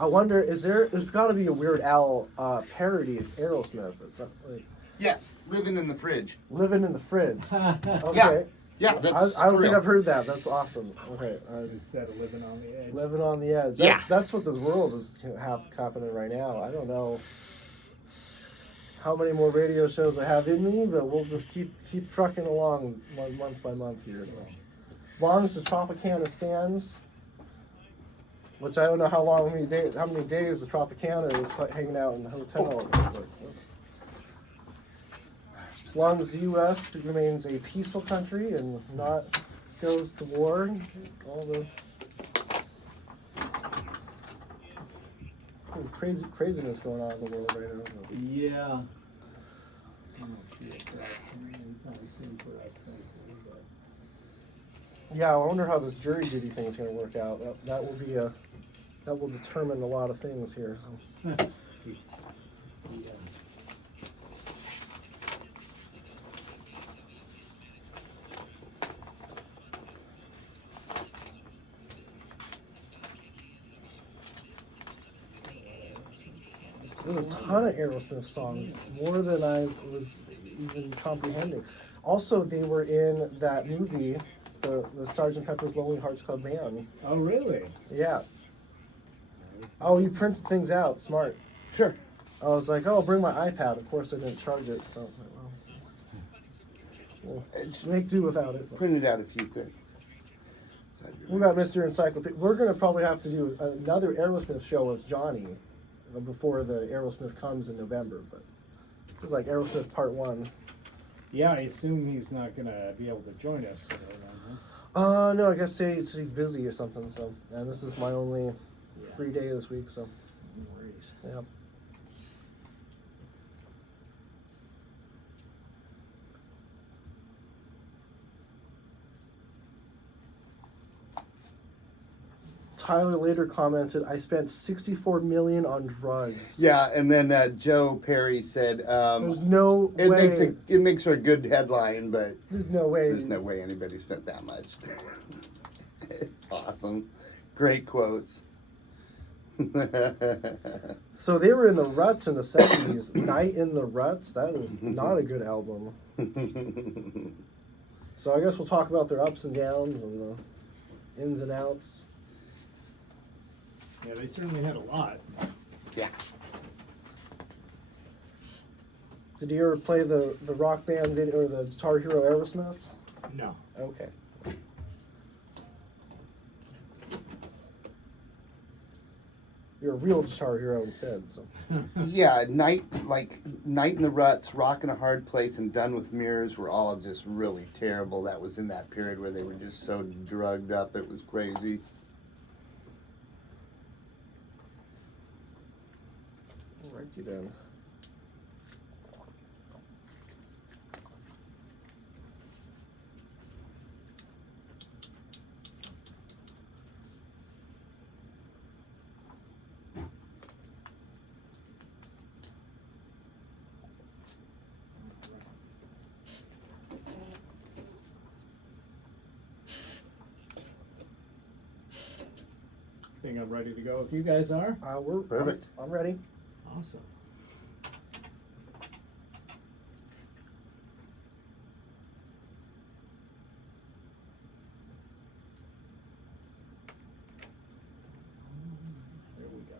I wonder, there's got to be a Weird Al parody of Aerosmith. It's like, Yes, living in the fridge. Living in the fridge. Okay. Yeah. Yeah, that's I don't think real. I've heard that. That's awesome. Okay. Instead of living on the edge. Living on the edge. That's what this world is happening right now. I don't know how many more radio shows I have in me, but we'll just keep trucking along month by month here. So. As long as the Tropicana stands, which I don't know how many days the Tropicana is hanging out in the hotel. As long as the U.S. remains a peaceful country and not goes to war, all the craziness going on in the world right now. Yeah. Yeah, I wonder how this jury duty thing is going to work out. That will determine a lot of things here. So. There's a ton of Aerosmith songs, more than I was even comprehending. Also, they were in that movie, the Sgt. Pepper's Lonely Hearts Club Band. Oh, really? Yeah. Oh, you printed things out. Smart. Sure. I was like, oh, I'll bring my iPad. Of course, I didn't charge it, so I was like, well, just make do without it. Printed out a few things. We got Mr. Encyclopedia. We're going to probably have to do another Aerosmith show with Johnny before the Aerosmith comes in November, but it's like Aerosmith Part 1. Yeah, I assume he's not going to be able to join us. No, I guess he's busy or something, so, and this is my only free day this week, so. No worries. Yeah. Tyler later commented, "I spent $64 million on drugs." Yeah, and then Joe Perry said, "There's no way. It makes for a good headline, but there's no way. There's no way anybody spent that much." Awesome, great quotes. So they were in the ruts in the 70s. Night in the Ruts. That is not a good album. So I guess we'll talk about their ups and downs and the ins and outs. Yeah, they certainly had a lot. Yeah. Did you ever play the rock band video or the Guitar Hero Aerosmith? No. Okay. You're a real Guitar Hero instead. So. Yeah, Night in the Ruts, Rock in a Hard Place, and Done with Mirrors were all just really terrible. That was in that period where they were just so drugged up. It was crazy. Write you down. I think I'm ready to go if you guys are. We're perfect. I'm ready. Awesome. There we go.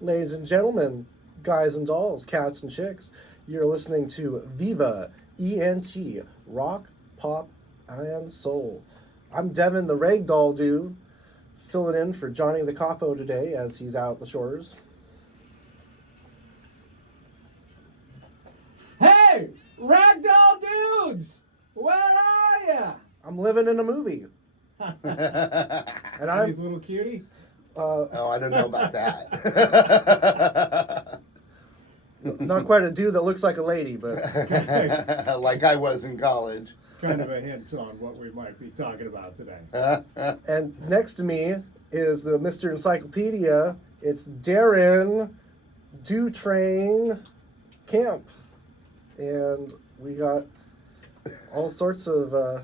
Ladies and gentlemen, guys and dolls, cats and chicks, you're listening to Viva ENT, Rock, Pop, and Soul. I'm Devin, the Ragdoll Dude, filling in for Johnny the Capo today as he's out at the shores. Hey, Ragdoll dudes! Where are ya? I'm living in a movie. And I'm His little cutie. Oh, I don't know about that. not quite a dude that looks like a lady, but Like I was in college. Kind of a hint on what we might be talking about today. and next to me is the Mr. Encyclopedia. It's Darren Dutrain Camp, and we got all sorts of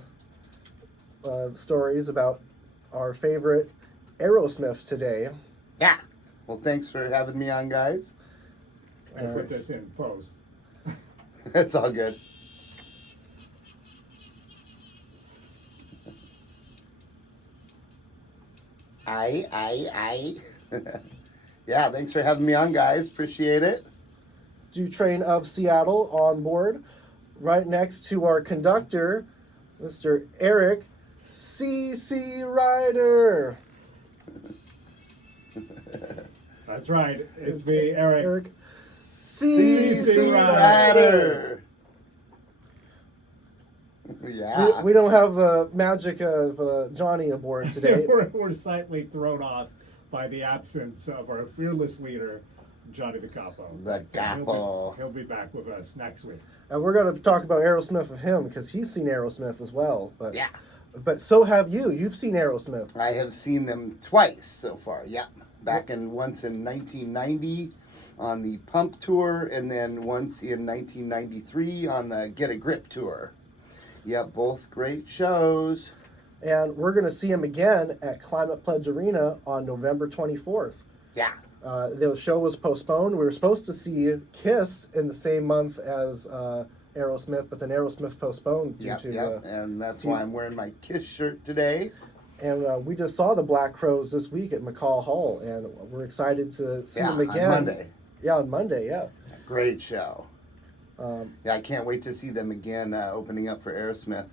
stories about our favorite Aerosmith today. Yeah. Well, thanks for having me on, guys. I put this in post. It's all good. I. Yeah, thanks for having me on, guys. Appreciate it. Dutrain of Seattle on board, right next to our conductor, Mr. Eric C.C. Ryder. That's right. It's me, Eric. Eric C.C. Reidar. Yeah. We don't have the magic of Johnny aboard today. We're slightly thrown off by the absence of our fearless leader, Johnny the Capo. The Capo. He'll be back with us next week. And we're going to talk about Aerosmith with him because he's seen Aerosmith as well. But Yeah. But so have you. You've seen Aerosmith. I have seen them twice so far. Yeah. Once in 1990 on the Pump Tour, and then once in 1993 on the Get a Grip Tour. Yep, both great shows. And we're going to see him again at Climate Pledge Arena on November 24th. Yeah. The show was postponed. We were supposed to see Kiss in the same month as Aerosmith, but then Aerosmith postponed due to... Yep. And that's Steve. why I'm wearing my Kiss shirt today. And we just saw the Black Crowes this week at McCall Hall, and we're excited to see them again. On Monday. Yeah, on Monday, yeah. Great show. Yeah, I can't wait to see them again opening up for Aerosmith.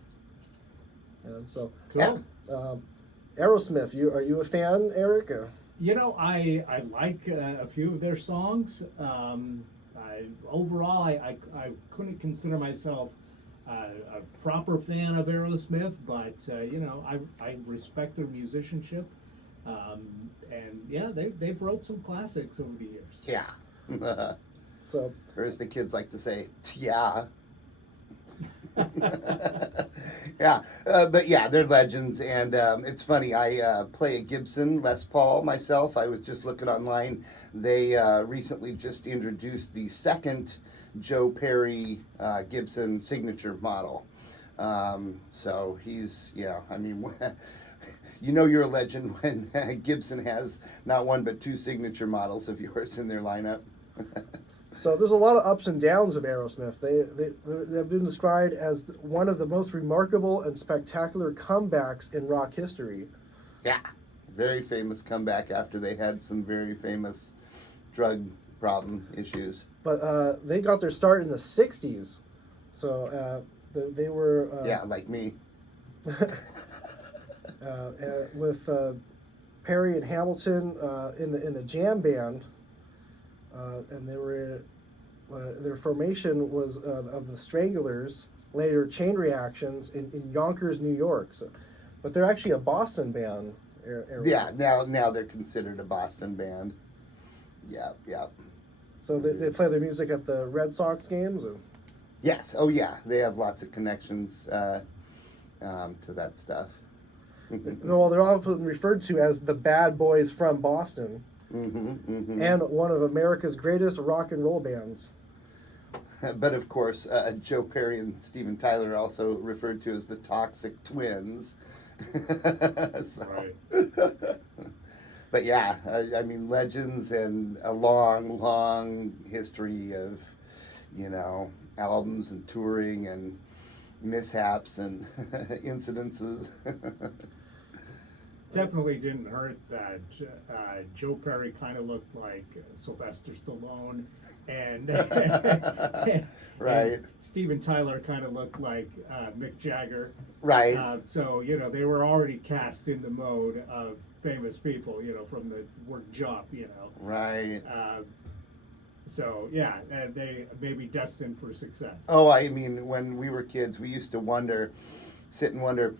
and so, Cool. yeah. Aerosmith, are you a fan, Eric? Or? You know, I like a few of their songs. Overall, I couldn't consider myself a proper fan of Aerosmith, but you know, I respect their musicianship, and yeah, they've wrote some classics over the years. Yeah. So, Or as the kids like to say, yeah. Yeah, but yeah, they're legends, and it's funny. I play a Gibson Les Paul myself. I was just looking online. They recently just introduced the second Joe Perry Gibson signature model. So he's, I mean, you know you're a legend when Gibson has not one but two signature models of yours in their lineup. so there's a lot of ups and downs of Aerosmith. They've been described as one of the most remarkable and spectacular comebacks in rock history. Yeah, very famous comeback after they had some very famous drug problem issues. But they got their start in the 60s. So they were... Yeah, like me. with Perry and Hamilton in a jam band. And they were their formation was of the Stranglers, later Chain Reactions in Yonkers, New York. So, but they're actually a Boston band. Yeah, now they're considered a Boston band. Yeah. So they play their music at the Red Sox games. And... Yes. Oh yeah, they have lots of connections to that stuff. Well, they're often referred to as the Bad Boys from Boston. And one of America's greatest rock and roll bands. But of course, Joe Perry and Steven Tyler are also referred to as the Toxic Twins. Right. But yeah, I mean, legends and a long history of, albums and touring and mishaps and incidences. Definitely didn't hurt that Joe Perry kind of looked like Sylvester Stallone, and Right. and Steven Tyler kind of looked like Mick Jagger. Right. So they were already cast in the mode of famous people, from the word jump, Right. So yeah, they may be destined for success. Oh, I mean, when we were kids, we used to sit and wonder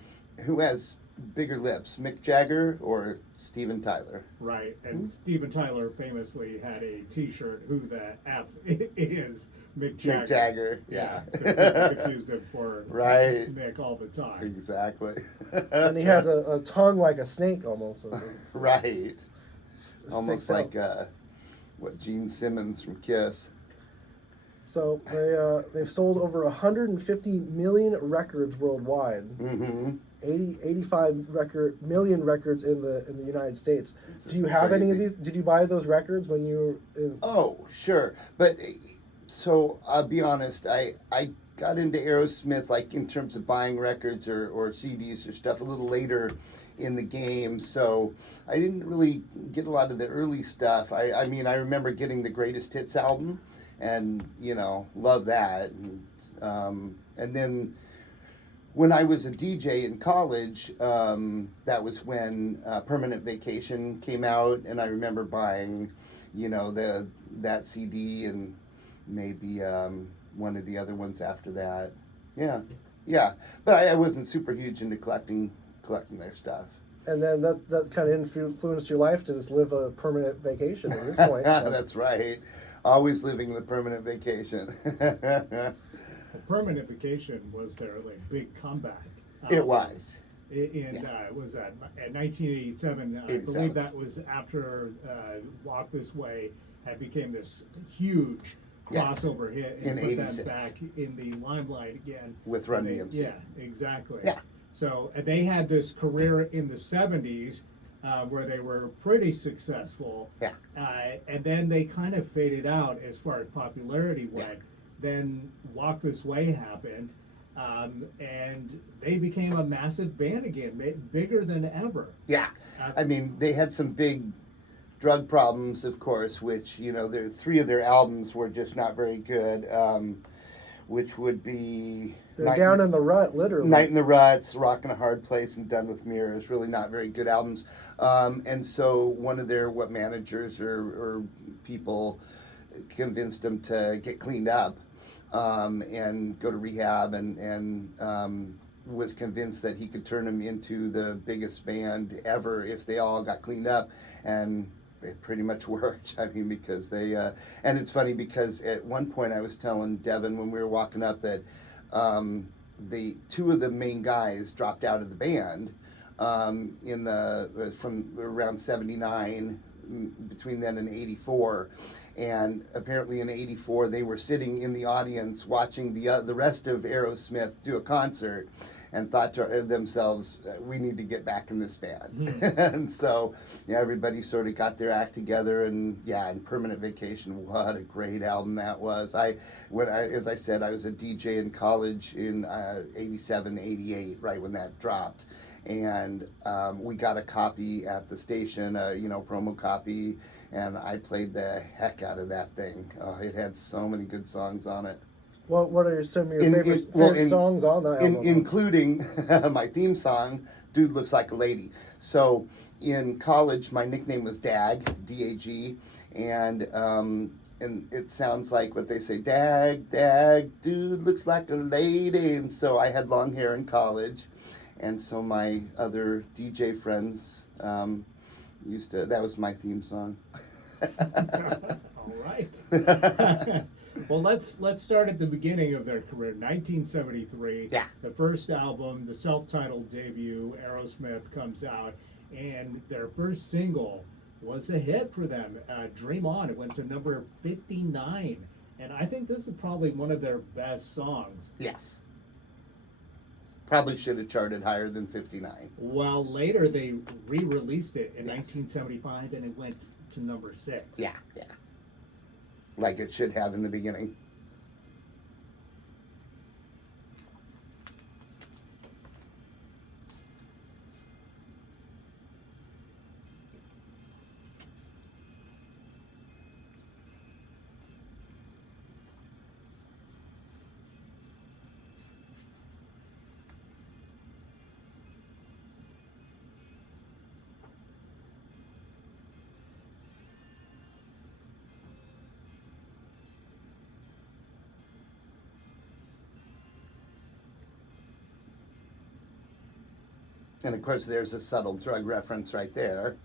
who has bigger lips, Mick Jagger or Steven Tyler? Right, and Steven Tyler famously had a T-shirt, "Who the F is Mick Jagger?" Mick Jagger, yeah. People accused him for Right. Mick all the time. Exactly. And he had a tongue like a snake almost. So Right. Almost sticks like what Gene Simmons from Kiss. So they've sold over 150 million records worldwide. Mm-hmm. 85 million records in the United States. Do you have any of crazy. these? Did you buy those records when you were in? Oh, sure. But so I'll be honest, I got into Aerosmith like in terms of buying records or CDs or stuff a little later in the game. So I didn't really get a lot of the early stuff. I mean, I remember getting the Greatest Hits album and, love that. And then when I was a DJ in college, that was when Permanent Vacation came out, and I remember buying, that CD and maybe one of the other ones after that. Yeah. But I wasn't super huge into collecting their stuff. And then that kind of influenced your life to just live a permanent vacation at this point. That's right. Always living the permanent vacation. Permanent Vacation was their big comeback. It was. It was at 1987. I 87. believe that was after Walk This Way had became this huge Yes. crossover hit In and put 86. them back in the limelight again. With Run And DMC. Yeah, exactly. Yeah. So they had this career in the 70s where they were pretty successful. Yeah. And then they kind of faded out as far as popularity went. Yeah. Then Walk This Way happened, and they became a massive band again, bigger than ever. Yeah. I mean, they had some big drug problems, of course, which, three of their albums were just not very good, which would be... They're down in the rut, literally. Night in the Ruts, Rockin' a Hard Place, and Done with Mirrors. Really not very good albums. And so one of their managers or people convinced them to get cleaned up and go to rehab and was convinced that he could turn them into the biggest band ever if they all got cleaned up. And it pretty much worked. I mean, because they... and it's funny because at one point I was telling Devin when we were walking up that the two of the main guys dropped out of the band from around 79 between then and 84, and apparently in 84 they were sitting in the audience watching the rest of Aerosmith do a concert and thought to themselves, we need to get back in this band. And so everybody sort of got their act together, and Permanent Vacation, what a great album that was. As I said, I was a DJ in college in 87, 88, right when that dropped. And we got a copy at the station, promo copy, and I played the heck out of that thing. It had so many good songs on it. What are some of your favorite songs on that album? Including my theme song, Dude Looks Like a Lady. So in college, my nickname was Dag, D-A-G, and it sounds like what they say, Dag, dude looks like a lady. And so I had long hair in college. And so my other DJ friends that was my theme song. All right. Well, let's start at the beginning of their career, 1973. Yeah. The first album, the self-titled debut, Aerosmith, comes out, and their first single was a hit for them, Dream On. It went to number 59, and I think this is probably one of their best songs. Yes. Probably should have charted higher than 59. Well, later they re-released it in Yes. 1975, and it went to number 6. Yeah. Like it should have in the beginning. And of course, there's a subtle drug reference right there.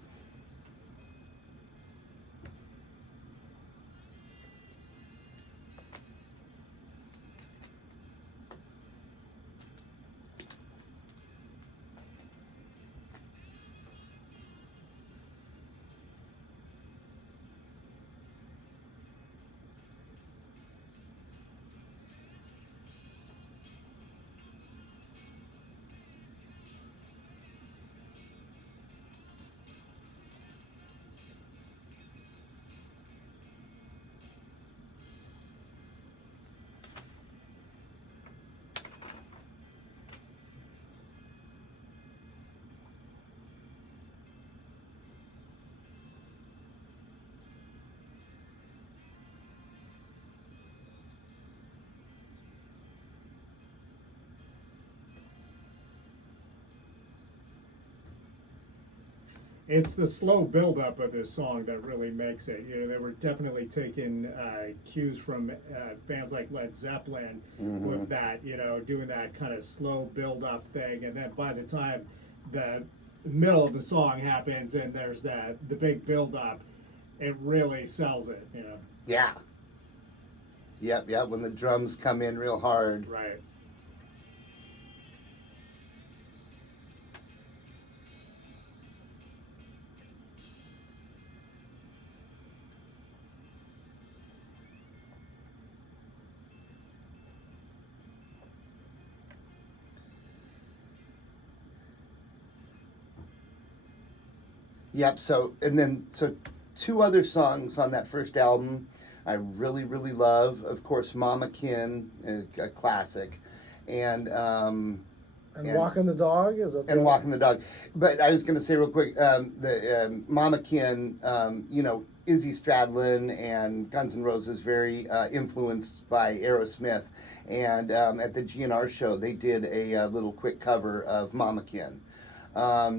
It's the slow buildup of this song that really makes it. You know, they were definitely taking cues from bands like Led Zeppelin with that, you know, doing that kind of slow build-up thing, and then by the time the middle of the song happens and there's the big build-up, it really sells it. You know. Yeah. Yep. When the drums come in real hard. Right. Yep. So two other songs on that first album I really love. Of course, Mama Kin, a classic, and Walking the Dog is that and Walking the Dog. But I was going to say real quick, the Mama Kin, you know, Izzy Stradlin and Guns N' Roses, very influenced by Aerosmith, and at the GNR show they did a little quick cover of Mama Kin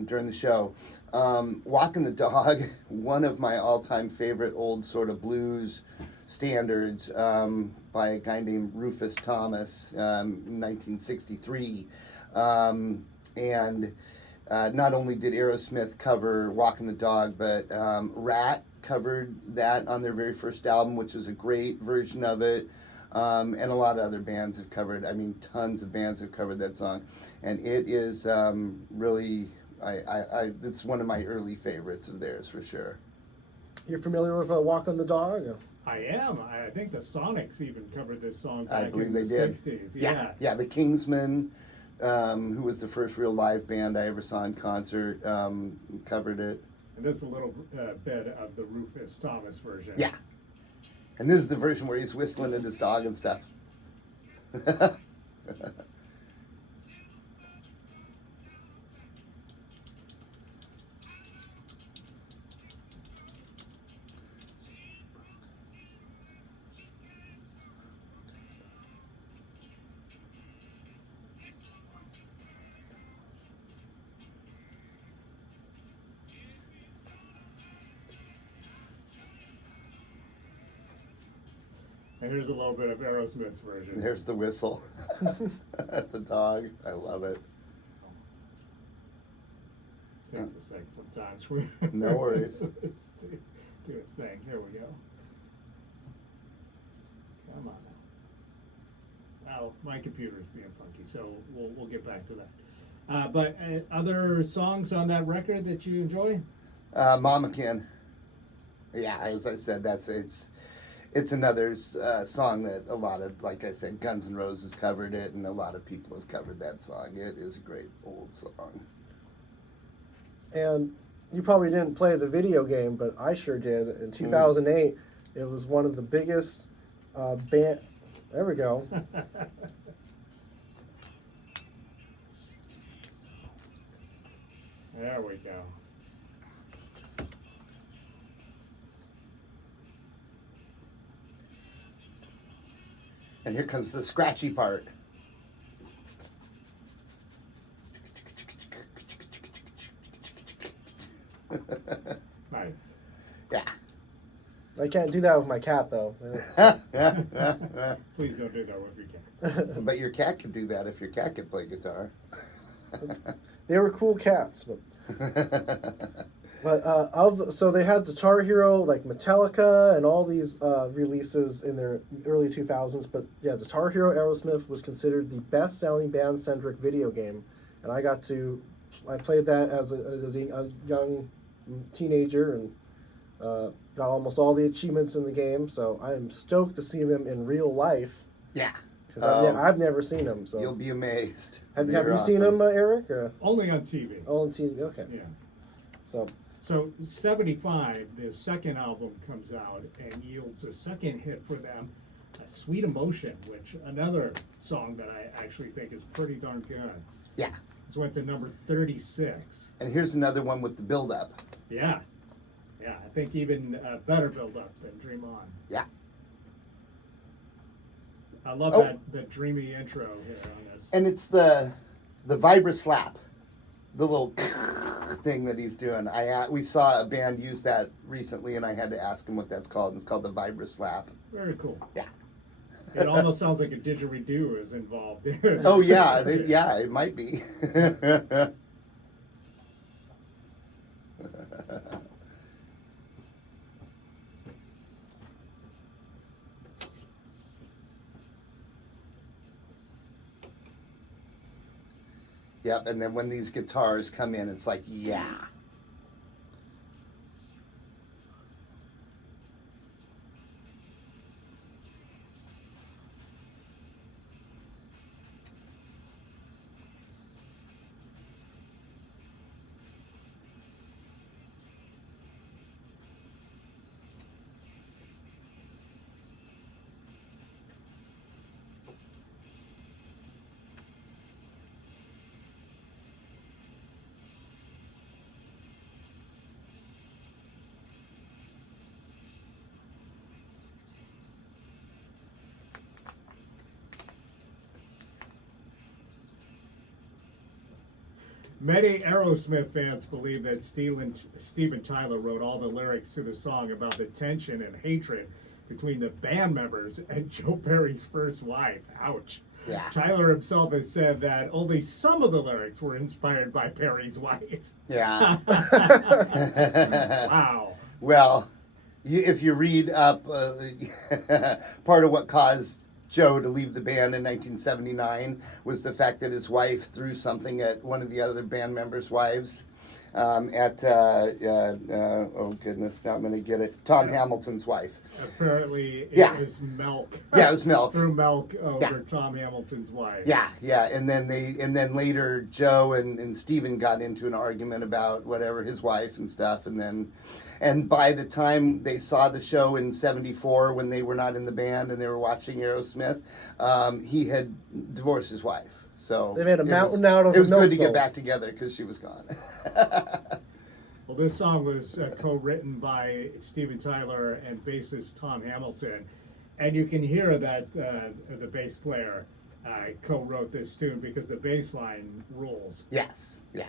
during the show. Walking the Dog, one of my all-time favorite old sort of blues standards by a guy named Rufus Thomas, 1963. And not only did Aerosmith cover Walking the Dog, but Rat covered that on their very first album, which was a great version of it. And a lot of other bands have covered, I mean, tons of bands have covered that song. And it is really, it's one of my early favorites of theirs for sure. You're familiar with Walking the Dog? I am. I think the Sonics even covered this song I back believe in they the did. 60s. Yeah, the Kingsmen, who was the first real live band I ever saw in concert, covered it. And this is a little bit of the Rufus Thomas version. Yeah. And this is the version where he's whistling at his dog and stuff. And here's a little bit of Aerosmith's version. There's the whistle at the dog. I love it. It takes a sec sometimes. No worries. It's do its thing. Here we go. Come on now. Oh, my computer's being funky, so we'll get back to that. But other songs on that record that you enjoy? Mama Kin. Yeah, as I said, it's another song that a lot of, like I said, Guns N' Roses covered it, and a lot of people have covered that song. It is a great old song. And you probably didn't play the video game, but I sure did. In 2008, it was one of the biggest band. There we go. There we go. And here comes the scratchy part. Nice. Yeah. I can't do that with my cat, though. Please don't do that with your cat. But your cat could do that if your cat could play guitar. They were cool cats, but so they had Guitar Hero, like Metallica, and all these releases in their early 2000s. But yeah, Guitar Hero Aerosmith was considered the best-selling band-centric video game, and I played that as a young teenager and got almost all the achievements in the game. So I am stoked to see them in real life. Yeah. Because I've never seen them. So You'll be amazed. Have you seen them, Eric? Or? Only on TV. Oh, on TV. Okay. Yeah. So 75, the second album comes out and yields a second hit for them, Sweet Emotion, which another song that I actually think is pretty darn good. Yeah. This went to number 36. And here's another one with the build-up. Yeah. Yeah, I think even better build-up than Dream On. Yeah. I love that dreamy intro here on this. And it's the vibra slap, the little thing that he's doing. We saw a band use that recently, and I had to ask him what that's called. It's called the vibra slap. Very cool. Yeah. It almost sounds like a didgeridoo is involved. Oh yeah, yeah, it might be. Yep, and then when these guitars come in, it's like, yeah. Many Aerosmith fans believe that Steven Tyler wrote all the lyrics to the song about the tension and hatred between the band members and Joe Perry's first wife. Ouch. Yeah. Tyler himself has said that only some of the lyrics were inspired by Perry's wife. Yeah. Wow. Well, if you read up, part of what caused Joe to leave the band in 1979 was the fact that his wife threw something at one of the other band members' wives. Oh goodness, now I'm going to get it. Tom Hamilton's wife. Apparently, it was milk. Yeah, it was milk. Threw milk over Tom Hamilton's wife. Yeah, and then later Joe and Steven got into an argument about whatever his wife and stuff, and by the time they saw the show in '74 when they were not in the band and they were watching Aerosmith, he had divorced his wife. So they made a mountain out of it. It was good to get back together because she was gone. Well, this song was co-written by Steven Tyler and bassist Tom Hamilton, and you can hear that the bass player co-wrote this tune because the bass line rules. Yes, yeah.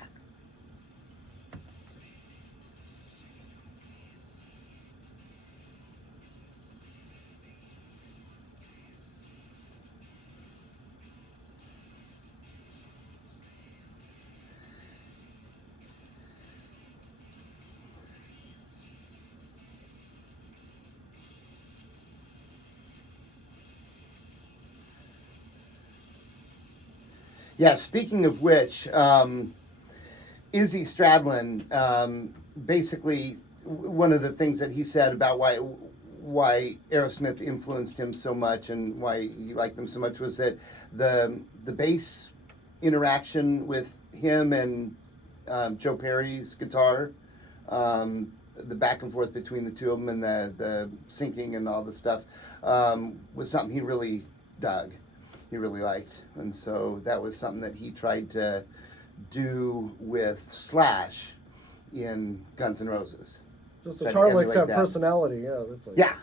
Yeah, speaking of which, Izzy Stradlin, basically one of the things that he said about why Aerosmith influenced him so much and why he liked them so much was that the bass interaction with him and Joe Perry's guitar, the back and forth between the two of them and the syncing and all the stuff was something he really dug. He really liked, and so that was something that he tried to do with Slash in Guns N' Roses. Just the guitar likes that personality, yeah. It's like, yeah.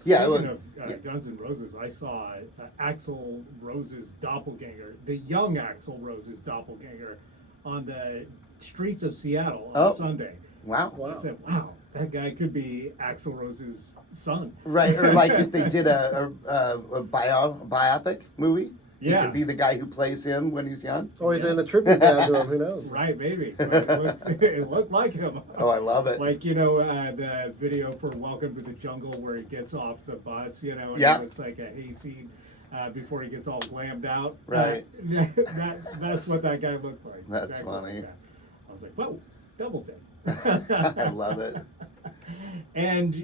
Speaking of Guns N' Roses, I saw Axl Rose's doppelganger, the young Axl Rose's doppelganger, on the streets of Seattle on Sunday. Wow. I said, wow, that guy could be Axl Rose's son. Right, or like if they did a biopic movie He Yeah. could be the guy who plays him when he's young. Oh, he's in a tribute band to him. Who knows? Right, maybe. It looked like him. Oh, I love it. Like, the video for Welcome to the Jungle where he gets off the bus, and Yeah. it looks like a hayseed before he gets all glammed out. Right. That's what that guy looked like. That's Exactly funny. like that. I was like, whoa, Doubleton. I love it. And,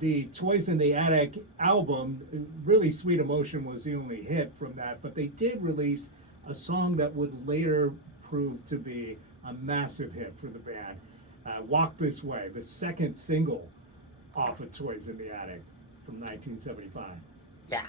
the Toys in the Attic album, Really Sweet Emotion was the only hit from that, but they did release a song that would later prove to be a massive hit for the band. Walk This Way, the second single off of Toys in the Attic from 1975. Yeah.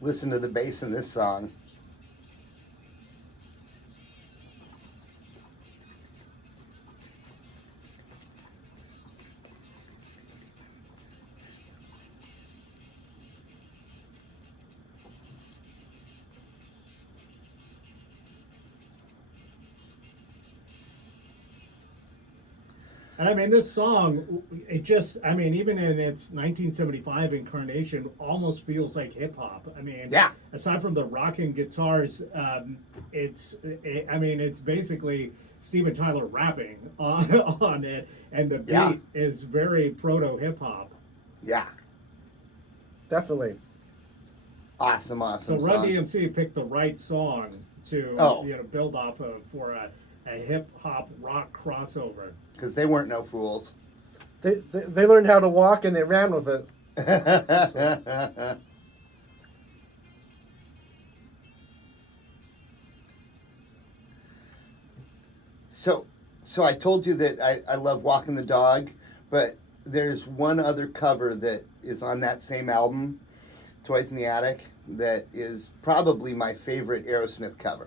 Listen to the bass in this song. And I mean, this song, even in its 1975 incarnation, almost feels like hip hop. I mean, Yeah. aside from the rocking guitars, it's basically Steven Tyler rapping on it, and the beat Yeah. is very proto hip hop. Yeah. Definitely. Awesome So song. Run DMC picked the right song to Oh. build off of for a hip hop rock crossover. Because they weren't no fools. They learned how to walk and they ran with it. So I told you that I love Walking the Dog, but there's one other cover that is on that same album, Toys in the Attic, that is probably my favorite Aerosmith cover.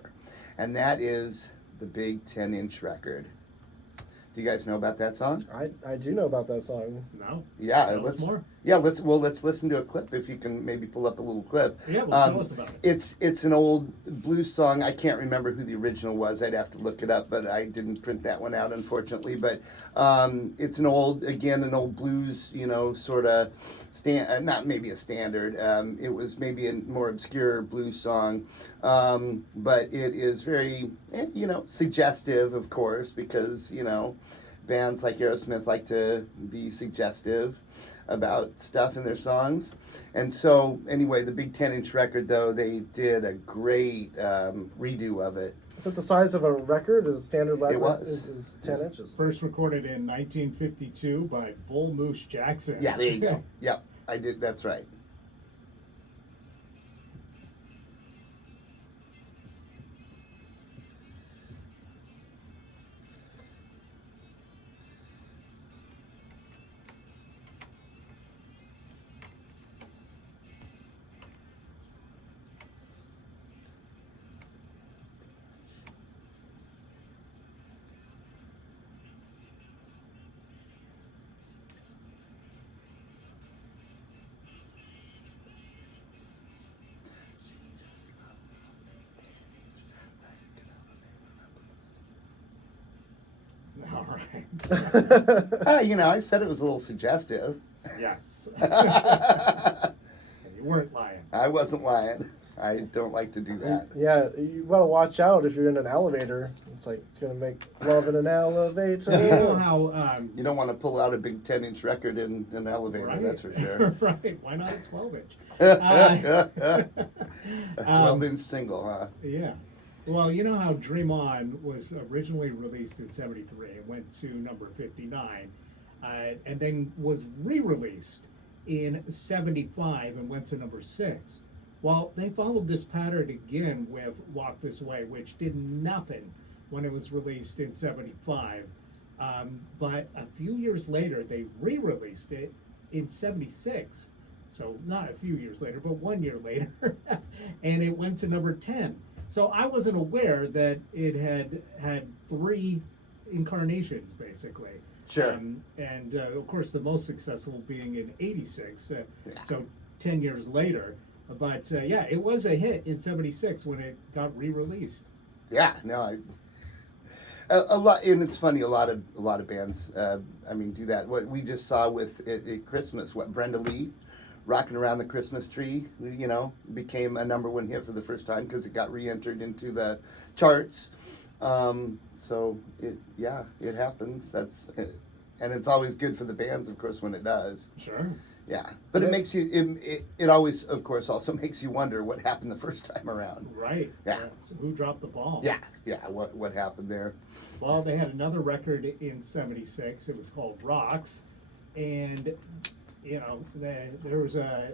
And that is the big 10-inch record. Do you guys know about that song? I do know about that song. No? Yeah, Tell us more. let's listen to a clip if you can maybe pull up a little clip. Yeah, well, tell us about it. It's an old blues song. I can't remember who the original was. I'd have to look it up, but I didn't print that one out, unfortunately. But it's an old blues, sort of not maybe a standard. It was maybe a more obscure blues song, but it is very, suggestive, of course, because bands like Aerosmith like to be suggestive about stuff in their songs. And so, anyway, the big 10-inch record, though, they did a great redo of it. Is it the size of a record? Is standard record? It was. Is 10 inches. First recorded in 1952 by Bull Moose Jackson. Yeah, there you go. Yep, I did. That's right. All right. I said it was a little suggestive. Yes. And you weren't lying. I wasn't lying. I don't like to do that. Yeah, you gotta watch out if you're in an elevator. It's like it's gonna make love in an elevator. You know how You don't want to pull out a big 10-inch record in an elevator, right. that's for sure. Right. Why not a 12-inch? A 12-inch single, huh? Yeah. Well, you know how Dream On was originally released in 73. It went to number 59. And then was re-released in 75 and went to number 6. Well, they followed this pattern again with Walk This Way, which did nothing when it was released in 75. But a few years later, they re-released it in 76. So not a few years later, but 1 year later. And it went to number 10. So I wasn't aware that it had 3 incarnations, basically. Sure. And of course, the most successful being in '86. Yeah. So 10 years later. But yeah, it was a hit in '76 when it got re-released. Yeah, no, a lot, and it's funny. A lot of bands, I mean, do that. What we just saw with at Christmas, what Brenda Lee, "Rocking Around the Christmas Tree," you know, became a #1 hit for the first time because it got re-entered into the charts. So it happens. And it's always good for the bands, of course, when it does. Sure. Yeah, but it makes you. It always, of course, also makes you wonder what happened the first time around. Right. Yeah. So who dropped the ball? Yeah. What happened there? Well, they had another record in '76. It was called Rocks, and you know there was a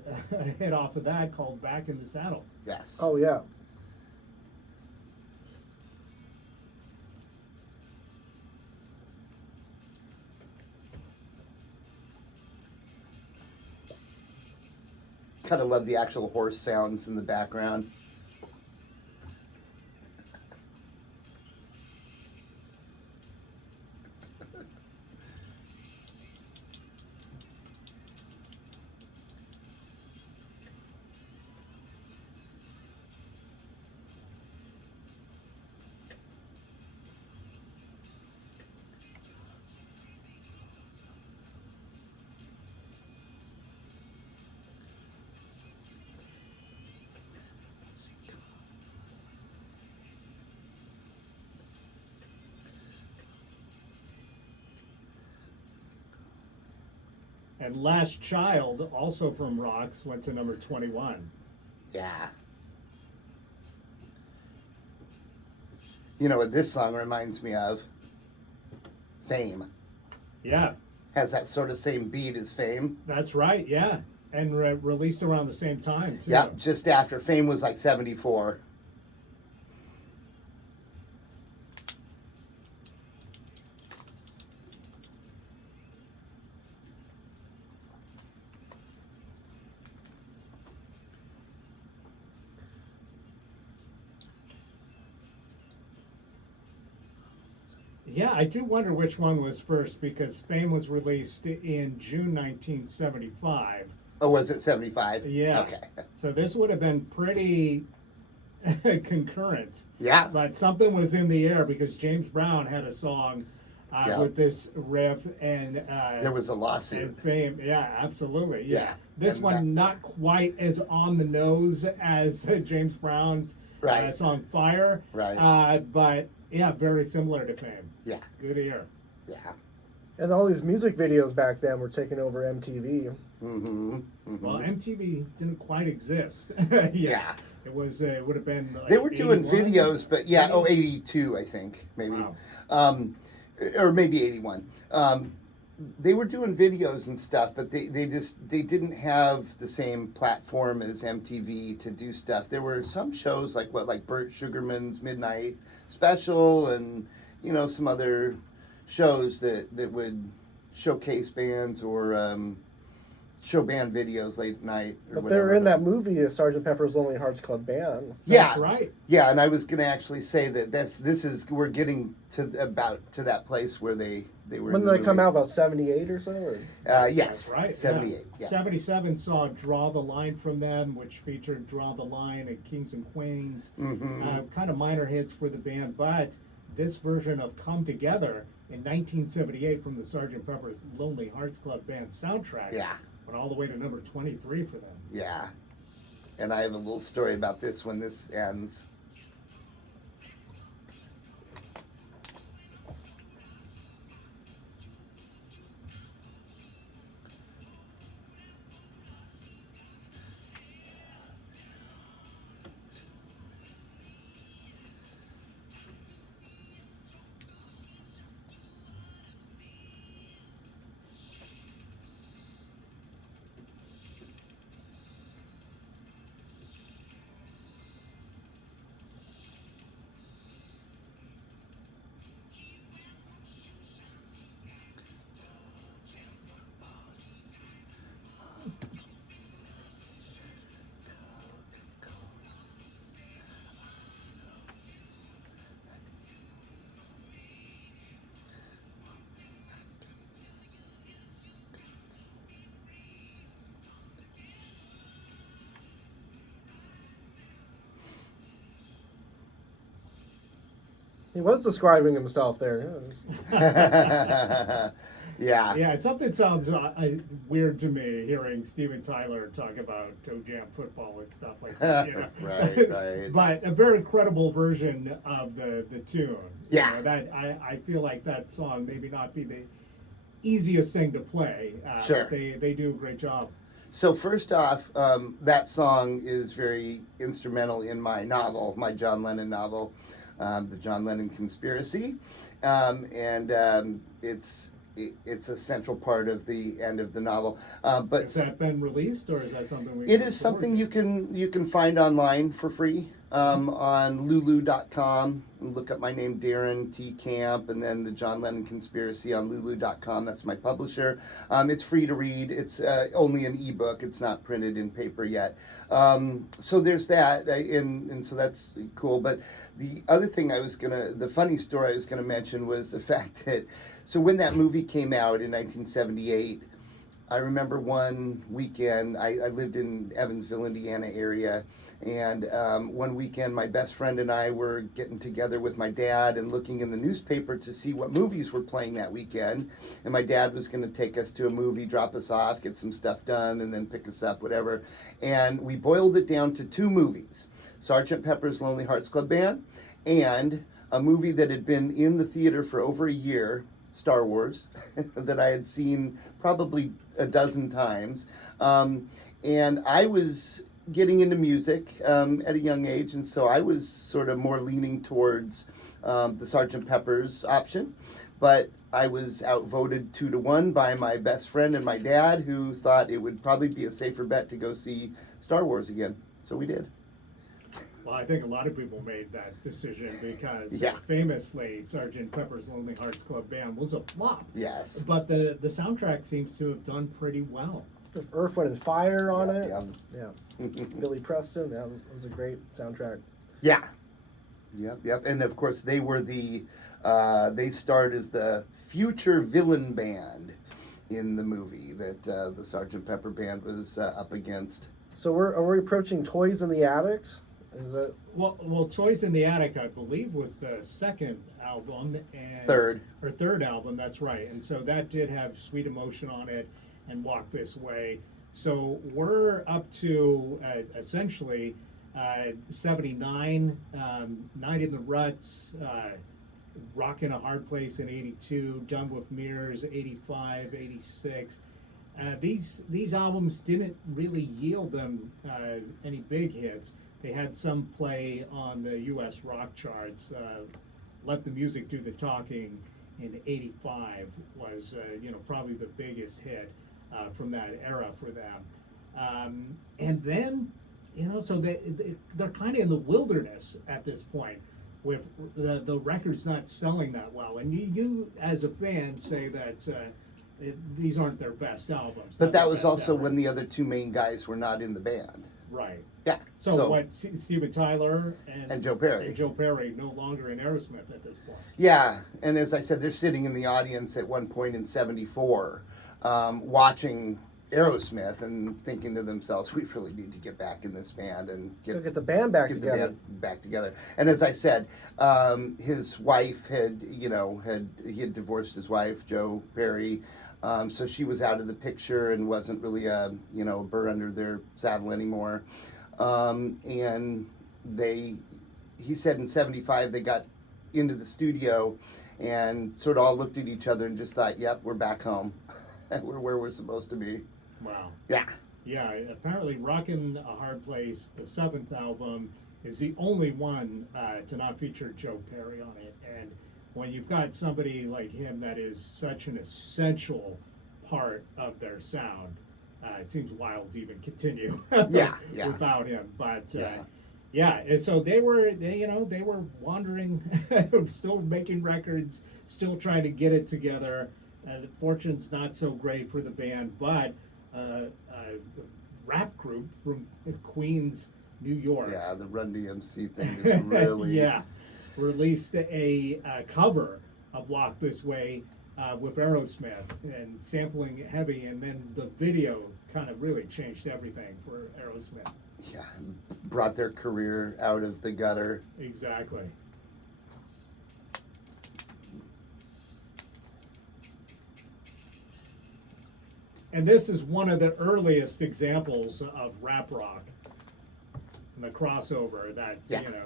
hit off of that called Back in the Saddle. Yes. Oh yeah. Kind of love the actual horse sounds in the background. And Last Child, also from Rocks, went to number 21. Yeah. You know what this song reminds me of? Fame. Yeah, Has that sort of same beat as Fame. that's right. Yeah, and released around the same time too. Yep, just after. Fame was like 74. Yeah, I do wonder which one was first because Fame was released in June 1975. Oh, was it 75? Yeah. Okay. So this would have been pretty concurrent. Yeah. But something was in the air because James Brown had a song Yeah. with this riff and There was a lawsuit. and Fame. Yeah, absolutely. Yeah. This And one not quite as on the nose as James Brown's Right. song Fire. Right. But yeah, very similar to Fame. Yeah. Good ear. Yeah. And all these music videos back then were taking over MTV. Mm-hmm. Mm-hmm. Well, MTV didn't quite exist. Yeah. It was. It would have been. Like They were doing 81? videos, but yeah, 82, I think, maybe. Wow. Or maybe 81. They were doing videos and stuff, but they didn't have the same platform as MTV to do stuff. There were some shows like Burt Sugarman's Midnight Special and, you know, some other shows that would showcase bands or show band videos late at night or But they were whatever. in that movie, Sgt. Pepper's Lonely Hearts Club Band. Yeah, That's right. yeah, and I was gonna actually say that we're getting to that place where they were. When in did the they come movie. out? About 78 or so? Or? Yes, That's right. 78. Yeah. 77 saw Draw the Line from them, which featured Draw the Line and Kings and Queens. Mm-hmm. Kind of minor hits for the band, but this version of Come Together in 1978 from the Sgt. Pepper's Lonely Hearts Club Band soundtrack Yeah, went all the way to number 23 for them. yeah, and I have a little story about this when this ends. He was describing himself there. Yeah. Yeah, something sounds weird to me hearing Steven Tyler talk about toe jam football and stuff like that. You know? Right. But a very credible version of the tune. Yeah. You know, that I feel like that song maybe not be the easiest thing to play. Sure. They do a great job. So first off, that song is very instrumental in my novel, my John Lennon novel, The John Lennon Conspiracy, and it's a central part of the end of the novel. But Has that been released, or is that something we? it is something you can find online for free on lulu.com. Look up my name, Darren T. Camp, and then the John Lennon Conspiracy on lulu.com. That's my publisher. It's free to read. It's only an ebook. It's not printed in paper yet. So there's that, and so that's cool. But the other thing the funny story I was gonna mention was the fact that, so when that movie came out in 1978, I remember one weekend, I lived in Evansville, Indiana area, and one weekend my best friend and I were getting together with my dad and looking in the newspaper to see what movies were playing that weekend, and my dad was going to take us to a movie, drop us off, get some stuff done, and then pick us up, whatever, and we boiled it down to two movies, Sgt. Pepper's Lonely Hearts Club Band, and a movie that had been in the theater for over a year, Star Wars, that I had seen probably a dozen times. And I was getting into music at a young age, and so I was sort of more leaning towards the Sgt. Pepper's option. But I was outvoted 2-1 by my best friend and my dad, who thought it would probably be a safer bet to go see Star Wars again. So we did. Well, I think a lot of people made that decision because Yeah. Famously, Sgt. Pepper's Lonely Hearts Club Band was a flop. Yes. But the soundtrack seems to have done pretty well. The Earth, Wind, and Fire on it. Yeah. Yeah. Billy Preston. That was a great soundtrack. Yeah. Yep. And of course, they were they starred as the future villain band in the movie that the Sgt. Pepper band was up against. So are we approaching Toys in the Attic? Is that Well, Toys in the Attic, I believe, was the second album and Third album. That's right, and so that did have Sweet Emotion on it and Walk This Way. So we're up to essentially 79, Night in the Ruts, Rockin' a Hard Place in 82, Done with Mirrors 85, 86. These albums didn't really yield them any big hits. They had some play on the U.S. rock charts. Let the Music Do the Talking in 85 was probably the biggest hit from that era for them. And then, so they're kind of in the wilderness at this point with the record's not selling that well. And you as a fan say that these aren't their best albums. But that was also when the other two main guys were not in the band. Right. Yeah. So what, Steven Tyler and Joe Perry. And Joe Perry no longer in Aerosmith at this point. Yeah, and as I said, they're sitting in the audience at one point in 74 watching Aerosmith and thinking to themselves, we really need to get back in this band and get the band back together. The band back together. And as I said, his wife he had divorced his wife, Joe Perry, so she was out of the picture and wasn't really a burr under their saddle anymore. And he said in 75 they got into the studio and sort of all looked at each other and just thought, yep, we're back home. We're where we're supposed to be. Wow. Yeah. Yeah, apparently Rockin' a Hard Place, the 7th album, is the only one to not feature Joe Perry on it. And when you've got somebody like him that is such an essential part of their sound, it seems wild to even continue without him. But so they were wandering, still making records, still trying to get it together. The fortune's not so great for the band, but a rap group from Queens, New York. Yeah, the Run DMC thing is really... released a cover of Walk This Way with Aerosmith and sampling heavy, and then the video kind of really changed everything for Aerosmith. Yeah, brought their career out of the gutter. Exactly. And this is one of the earliest examples of rap rock and the crossover that, Yeah. you know.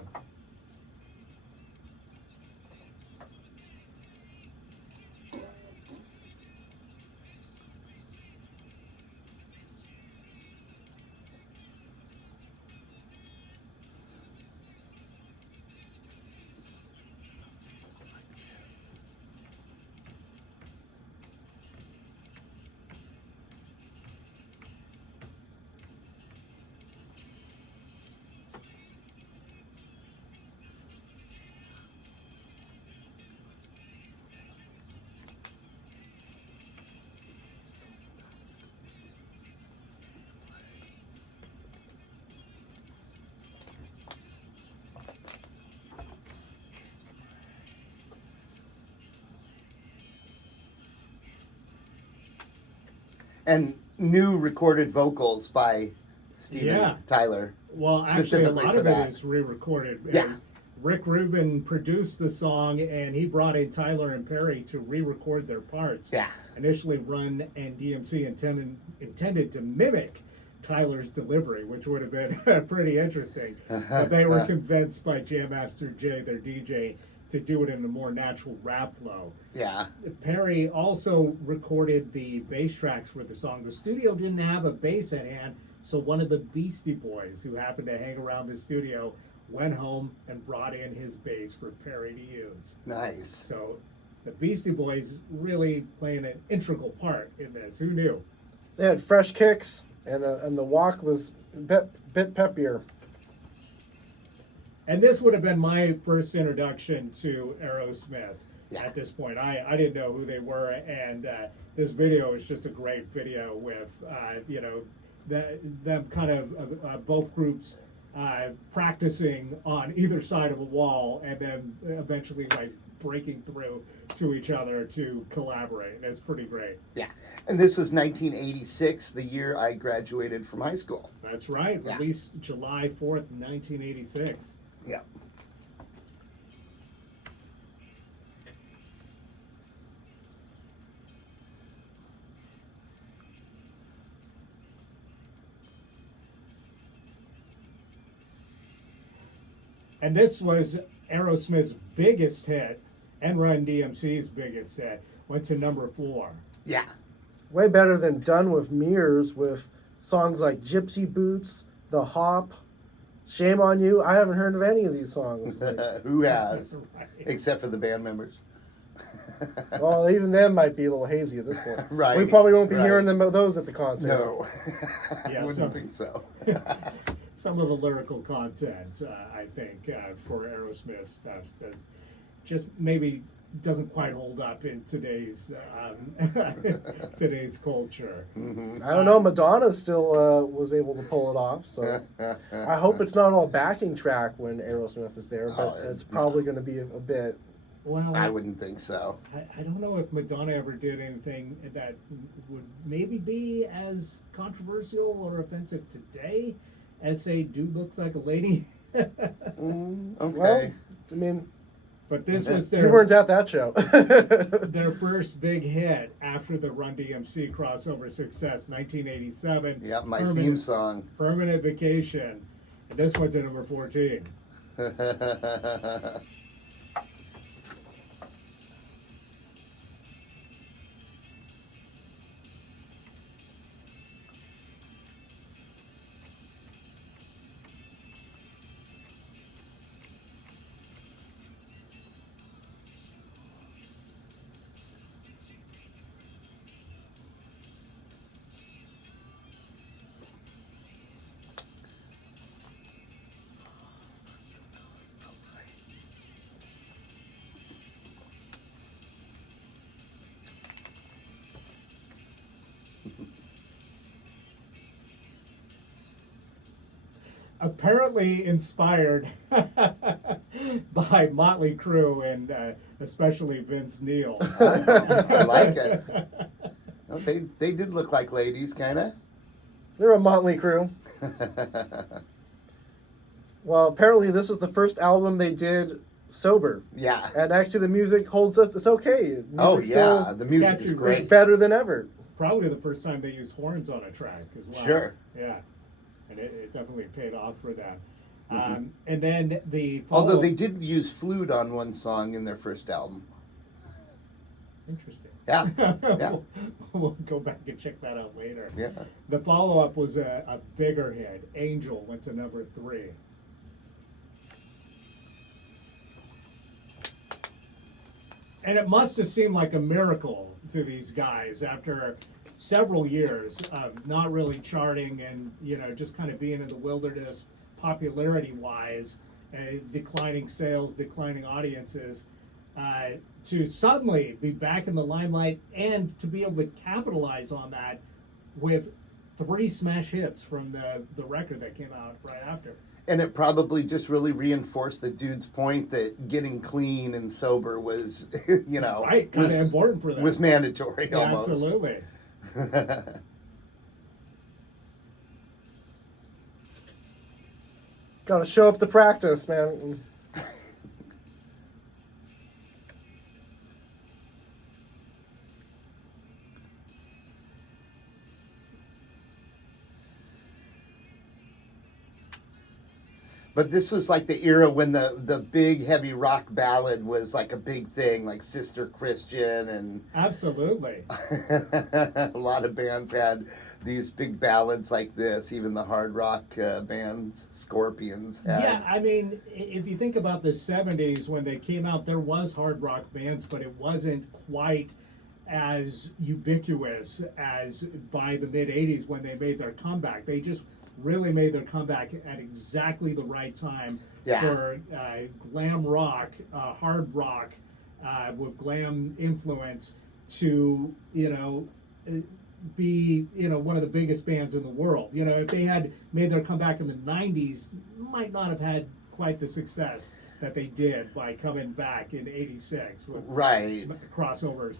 And new recorded vocals by Steven Yeah. Tyler. Well, actually, a Specifically lot for of that. it is re-recorded. Yeah. And Rick Rubin produced the song, and he brought in Tyler and Perry to re-record their parts. Yeah. Initially, Run and DMC intended to mimic Tyler's delivery, which would have been pretty interesting. But they were convinced by Jam Master Jay, their DJ, to do it in a more natural rap flow. Yeah. Perry also recorded the bass tracks for the song. The studio didn't have a bass at hand, so one of the Beastie Boys who happened to hang around the studio went home and brought in his bass for Perry to use. Nice. So the Beastie Boys really playing an integral part in this. Who knew? They had fresh kicks, and the walk was a bit peppier. And this would have been my first introduction to Aerosmith. Yeah. At this point, I didn't know who they were, and this video is just a great video with you know, them kind of both groups practicing on either side of a wall, and then eventually like breaking through to each other to collaborate. And it's pretty great. Yeah. And this was 1986, the year I graduated from high school. That's right. Yeah. Released July 4th, 1986. Yeah. And this was Aerosmith's biggest hit and Run DMC's biggest hit. Went to number 4. Yeah. Way better than Done with Mirrors with songs like Gypsy Boots, The Hop, Shame on You. I haven't heard of any of these songs. Who has? Right. Except for the band members. Well, even them might be a little hazy at this point. Right, We probably won't be right. hearing those at the concert. No. I Yeah, wouldn't so- think so. Some of the lyrical content, I think, for Aerosmith stuff that's just maybe doesn't quite hold up in today's today's culture. Mhm. I don't know. Madonna still was able to pull it off, so I hope it's not all backing track when Aerosmith is there, but Oh, it's probably going to be a bit. Well, I wouldn't think so. I don't know if Madonna ever did anything that would maybe be as controversial or offensive today as, say, Dude Looks Like a Lady. Okay. Well, I mean, But this was you weren't at that show. their first big hit after the Run DMC crossover success, 1987. Yeah, my Permanent- theme song. Permanent Vacation. And this went to number 14. Apparently inspired by Motley Crue and especially Vince Neil. I like it. Well, they did look like ladies, kind of. They're a motley crew. Well, apparently this is the first album they did sober, Yeah. and actually the music holds up. It's okay. Oh Music's yeah, still the music is Catchy, great. better than ever. probably the first time they used horns on a track as well. Sure. Yeah, and it definitely paid off for them. Mhm. And then the Although follow- they did use flute on one song in their first album. Interesting. Yeah, yeah. We'll go back and check that out later. Yeah. The follow-up was a bigger hit. Angel went to number 3. And it must have seemed like a miracle to these guys after several years of not really charting and, you know, just kind of being in the wilderness popularity-wise, declining sales, declining audiences, to suddenly be back in the limelight and to be able to capitalize on that with 3 smash hits from the record that came out right after. And it probably just really reinforced the dude's point that getting clean and sober was, you know, Right, kind of important for them. was mandatory Yeah, almost. absolutely. Gotta show up to practice, man. But this was like the era when the big heavy rock ballad was like a big thing, like Sister Christian, and Absolutely. a lot of bands had these big ballads like this. Even the hard rock bands, Scorpions, had. Yeah, I mean, if you think about the 70s when they came out, there was hard rock bands, but it wasn't quite as ubiquitous as by the mid 80s when they made their comeback. They just really made their comeback at exactly the right time for glam rock, hard rock with glam influence to, you know, be, you know, one of the biggest bands in the world. You know, if they had made their comeback in the 90s, might not have had quite the success that they did by coming back in 86 with Right. crossover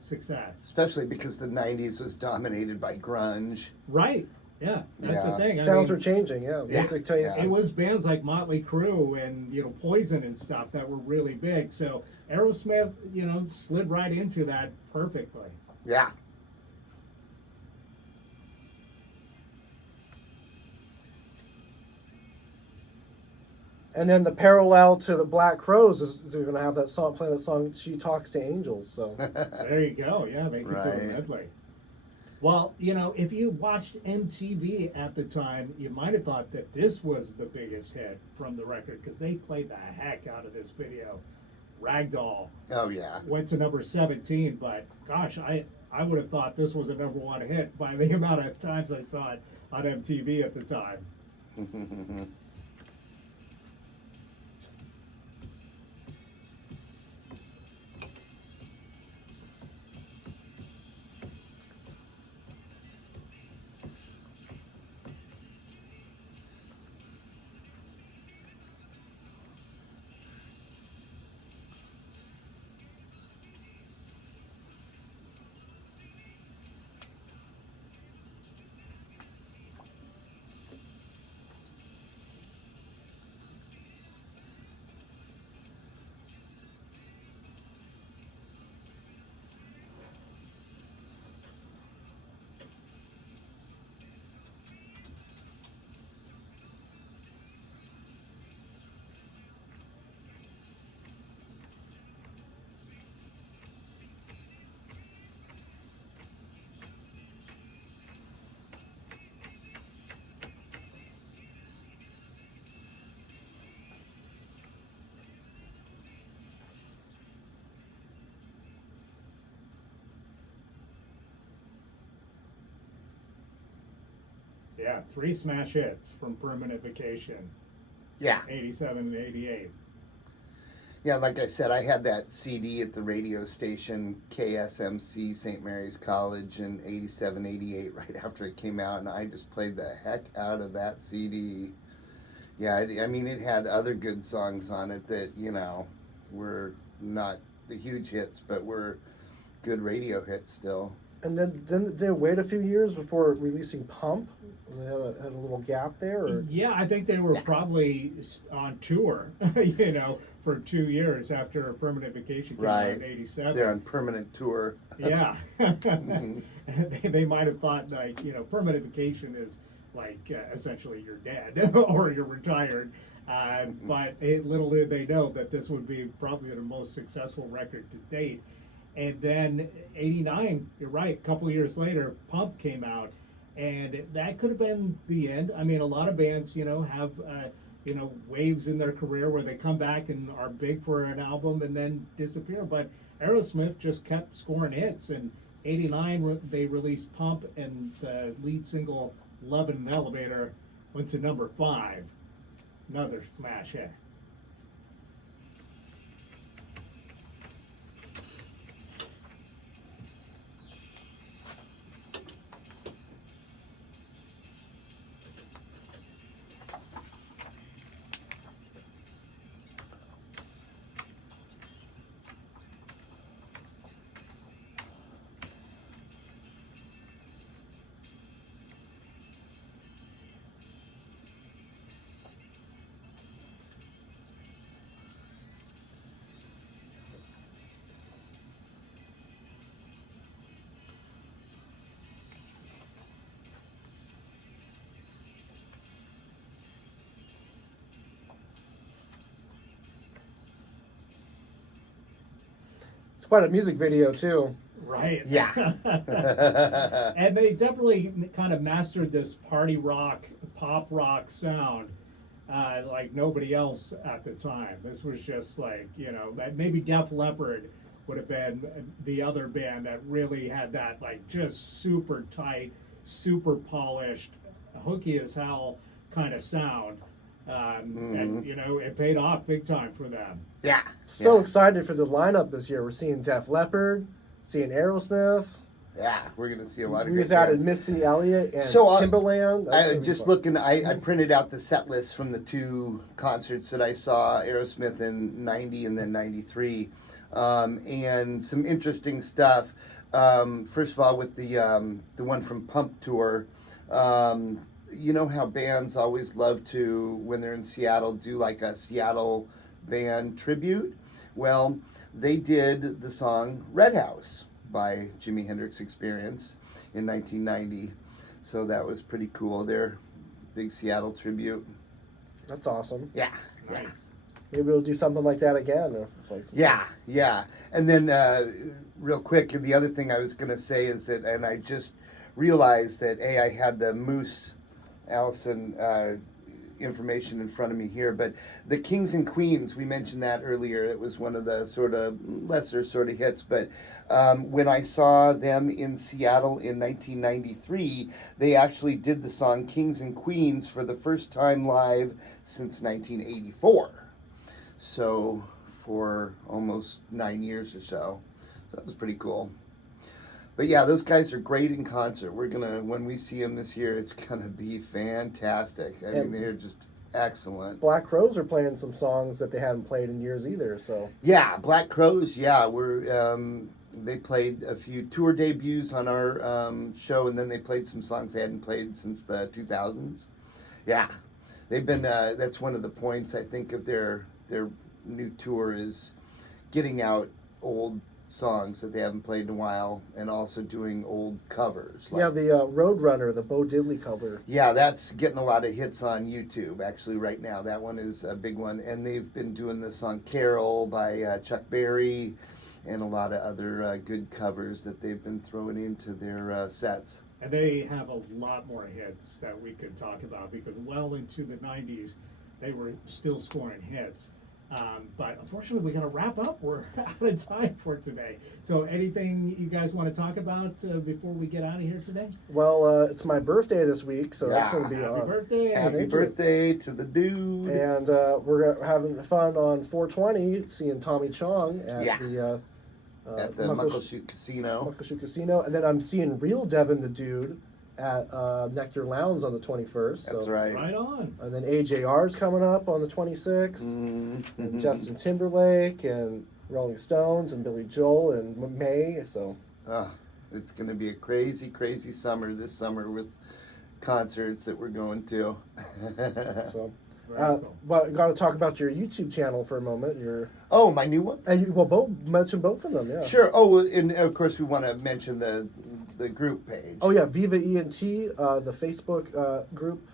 success. Especially because the 90s was dominated by grunge. Right. Yeah, that's the Yeah. thing. I Sounds mean, are changing, yeah. Yeah. Music tastes. it was bands like Motley Crue and, you know, Poison and stuff that were really big. So Aerosmith, you know, slid right into that perfectly. Yeah. And then the parallel to the Black Crowes is they're gonna have that song, play that song "She Talks to Angels." So There you go. Yeah, they could do a Right. medley. Well, you know, if you watched MTV at the time, you might have thought that this was the biggest hit from the record because they played the heck out of this video. Ragdoll Oh yeah. went to number 17, but gosh, I would have thought this was a number 1 hit by the amount of times I saw it on MTV at the time. Yeah, 3 smash hits from Permanent Vacation, Yeah. 87 and 88. Yeah, like I said, I had that CD at the radio station KSMC St. Mary's College in 87, 88, right after it came out, and I just played the heck out of that CD. Yeah, I mean, it had other good songs on it that, you know, were not the huge hits, but were good radio hits still. and then they wait a few years before releasing "Pump," They had a little gap there, or Yeah, I think they were probably on tour, for 2 years after Permanent Vacation came out in Right. '87. They're on permanent tour. Yeah. Mhm. They might have thought, like, Permanent Vacation is like essentially you're dead or you're retired. But little did they know that this would be probably the most successful record to date. And then '89, you're right, a couple years later, Pump came out. And that could have been the end. I mean, a lot of bands, have, waves in their career where they come back and are big for an album and then disappear. But Aerosmith just kept scoring hits. And '89, they released Pump, and the lead single, Love in an Elevator, went to number 5. Another smash hit. it's quite a music video too. Right. Yeah. And they definitely kind of mastered this party rock, pop rock sound like nobody else at the time. This was just like, that maybe Def Leppard would have been the other band that really had that, like, just super tight, super polished, hooky as hell kind of sound. And, it paid off big time for them. Yeah. So Yeah. excited for the lineup this year. We're seeing Def Leppard, seeing Aerosmith. Yeah, we're gonna see a lot of We great just added bands. Missy Elliott and So, Timbaland. That's I gonna be just fun. looking. I printed out the set list from the 2 concerts that I saw, Aerosmith in '90 and then '93, and some interesting stuff. First of all, with the one from Pump Tour, you know how bands always love to, when they're in Seattle, do like a Seattle band tribute. Well, they did the song Red House by Jimi Hendrix Experience in 1990. So that was pretty cool. Their big Seattle tribute. That's awesome. Yeah. Yeah. Nice. Maybe we'll do something like that again. Yeah. And then, real quick, the other thing I was going to say is that, and I just realized that, I had the Moose Allison information in front of me here, but the Kings and Queens, we mentioned that earlier. It was one of the sort of lesser sort of hits, but when I saw them in Seattle in 1993, they actually did the song Kings and Queens for the first time live since 1984. So for almost 9 years or so. So that was pretty cool. But yeah, those guys are great in concert. We're gonna, when we see them this year, it's gonna be fantastic. I mean, they're just excellent. Black Crowes are playing some songs that they hadn't played in years either. So Yeah, Black Crowes. Yeah, they played a few tour debuts on our show, and then they played some songs they hadn't played since the 2000s. Yeah, they've been. That's one of the points, I think, of their new tour, is getting out old songs that they haven't played in a while, and also doing old covers. yeah, the Roadrunner, the Bo Diddley cover. Yeah, that's getting a lot of hits on YouTube actually right now. That one is a big one, and they've been doing the song Carol by Chuck Berry, and a lot of other good covers that they've been throwing into their sets. And they have a lot more hits that we could talk about, because well into the '90s, they were still scoring hits. But unfortunately, we got to wrap up. We're out of time for today. So anything you guys want to talk about before we get out of here today? Well, it's my birthday this week, so that's Yeah. going to be Happy birthday. Happy thank you. birthday to the dude. And we're having fun on 420, seeing Tommy Chong at Yeah. the at the Muckleshoot Casino. Muckleshoot Casino, and then I'm seeing real Devin the Dude at Nectar Lounge on the 21st. That's so. right. Right on. And then AJR's coming up on the 26th, Mm-hmm. and Justin Timberlake and Rolling Stones and Billy Joel and May. So It's going to be a crazy, crazy summer this summer with concerts that we're going to. So, Very cool. but got to talk about your YouTube channel for a moment. Oh, my new one? And you, well, both mention both of them, yeah. Sure. Oh, and of course we want to mention the group page. Oh yeah, Viva ENT, the Facebook group,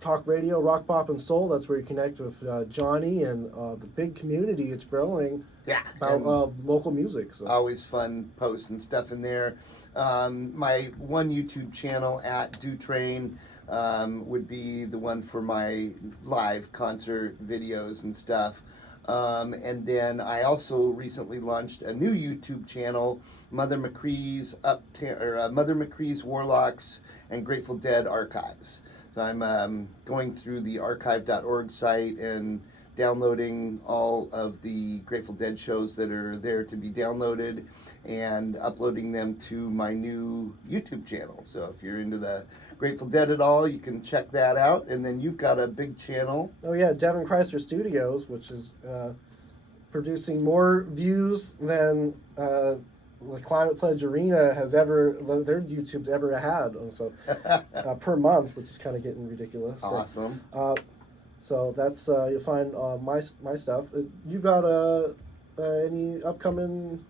Talk Radio, Rock Pop and Soul. That's where you connect with Johnny and the big community. It's growing. Yeah. About local music. So. Always fun posts and stuff in there. My one YouTube channel at Do Train would be the one for my live concert videos and stuff. And then I also recently launched a new YouTube channel, Mother McCree's Mother McCree's Warlocks and Grateful Dead Archives. So I'm going through the archive.org site and downloading all of the Grateful Dead shows that are there to be downloaded and uploading them to my new YouTube channel. So if you're into the Grateful Dead at all, you can check that out. And then you've got a big channel. Oh yeah, Devin Creisler Studios, which is producing more views than the Climate Pledge Arena has their YouTube's ever had. So per month, which is kind of getting ridiculous. Awesome. So that's you'll find my stuff. You got any upcoming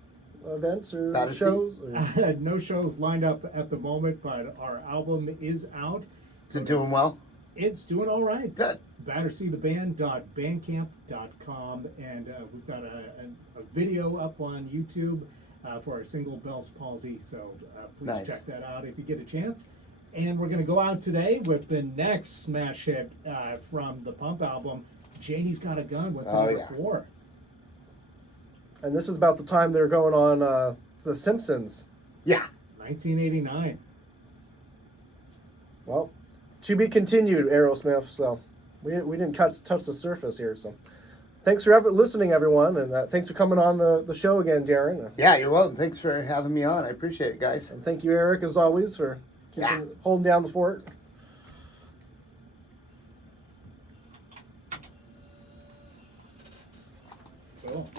events or Battersea? shows? Or? No shows lined up at the moment, but our album is out. Is it doing well? It's doing all right. Good. BatterseaTheBand.bandcamp.com, and we've got a video up on YouTube for our single Bell's Palsy, so please Nice. check that out if you get a chance. And we're going to go out today with the next smash hit from the Pump album, Janie's Got a Gun. What's number 4? And this is about the time they're going on The Simpsons. Yeah. 1989. Well, to be continued, Aerosmith. So we didn't touch the surface here. So thanks for listening, everyone, and thanks for coming on the show again, Darren. Yeah, you're welcome. Thanks for having me on. I appreciate it, guys. And thank you, Eric, as always, for holding down the fort. Cool.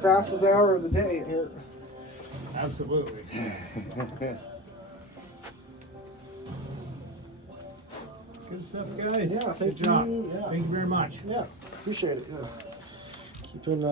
Fastest hour of the day here. Absolutely. Good stuff, guys. Yeah, Good thank job. you. Yeah. Thank you very much. Yeah, appreciate it. Yeah. Keeping